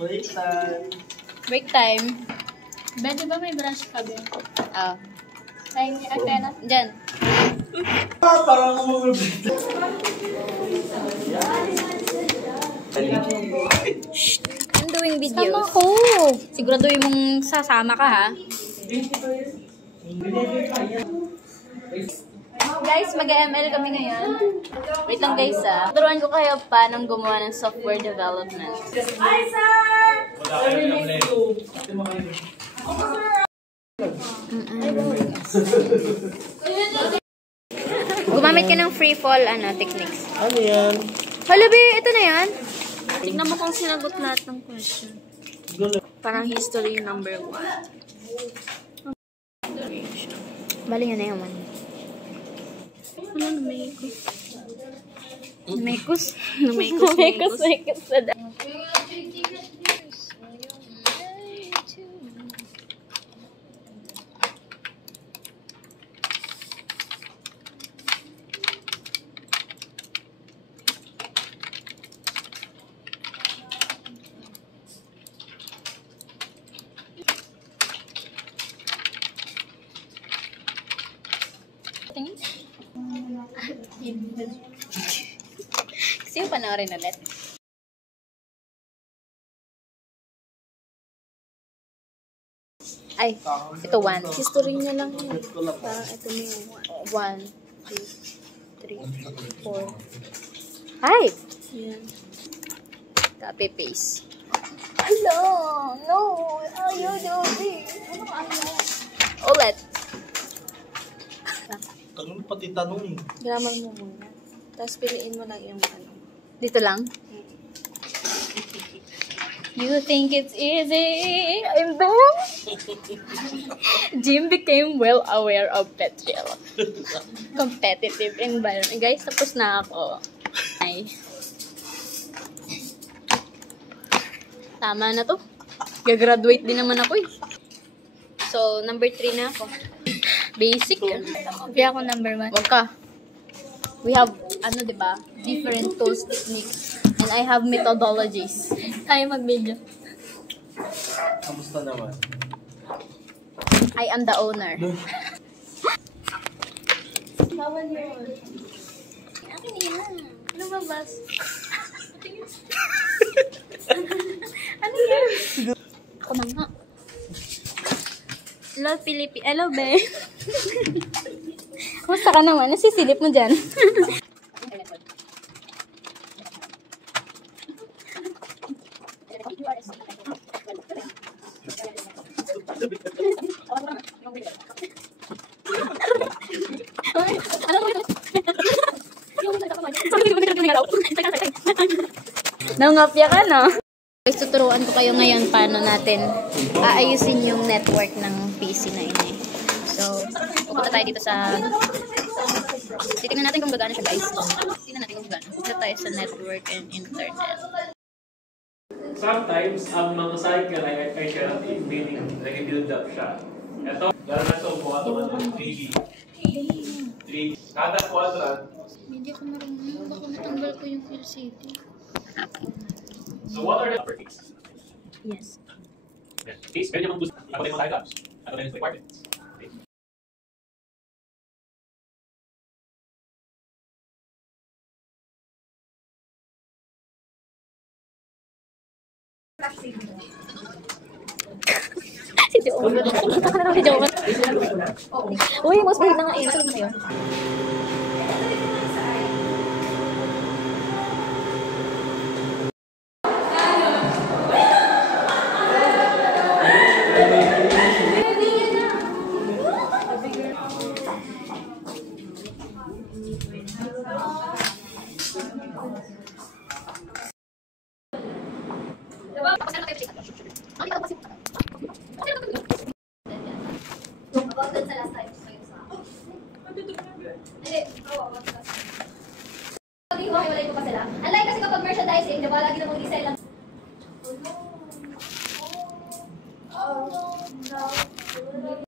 Break time. Break time. Ben, di ba may brush ka, Ben? Ah. Ay, pera? Diyan. Parang umulubit. I'm doing videos. Sama ko! Siguraduhin mong sasama ka, ha? Guys, mag-ML kami ngayon. Wait lang guys, ah. Turuan ko kayo paano gumawa ng software development. Hi, sir! Gumamit ka ng free fall techniques. Ano yan? Hala, be, ito na yan. Tignan mo kung sinagot lahat ng question. Parang history number 1. Bali yun na yan, man. Ano, Numekus? Numekus? Numekus. Kasi yung panoorin ulit. Ay, ito 1. History niya lang yun. Parang ito na yung 1, 2, 3, 4, 5. yan. Copy paste. Hello! No! How you doing? Ulit. Tanong pati tanong eh. Grammar mo muna. Tapos piliin mo lang yung ano. Dito lang. You think it's easy? And then, Jim became well aware of Petrel. Competitive environment. Guys, tapos na ako. Ay. Tama na to. Gagraduate din naman ako eh. So, number 3 na ako. Basic. Hindi ako number 1. Wag ka. We have, diba? Different tools, techniques. And I have methodologies. Tayo mag-video. Kamusta naman? I am the owner. Bawal yun. Akin yan. Ano ba, Bas? Ano yan? Ako na nga. Hello, Philippines. Hello, be. Kumusta ka naman? Nasisilip mo dyan. Nangapya ka, no? Guys, tuturuan ko kayo ngayon paano natin aayusin yung network ng PC na ini. So, pupunta tayo dito sa... Titingnan natin kung gagana siya, guys. Tingnan natin kung gagana. Pupunta tayo sa network and internet. Sometimes, ang mga cycle ay siya meaning nag-build up siya. Ito, gano'n na ito, buka ito ng 3D. 3D. Kada quadrant. Hindi ako marunong. Baka natanggal ko yung QCD. So, what are the properties? Yes. Okay, pwede naman gusto. Ako din mga diagrams. Ako din yung requirements. Si Joe. Si Joe. Uy, mas mahid na nga eh. Masalit mo na yun. Unlike kasi kapag merchandising, diba, lagi na mag-design lang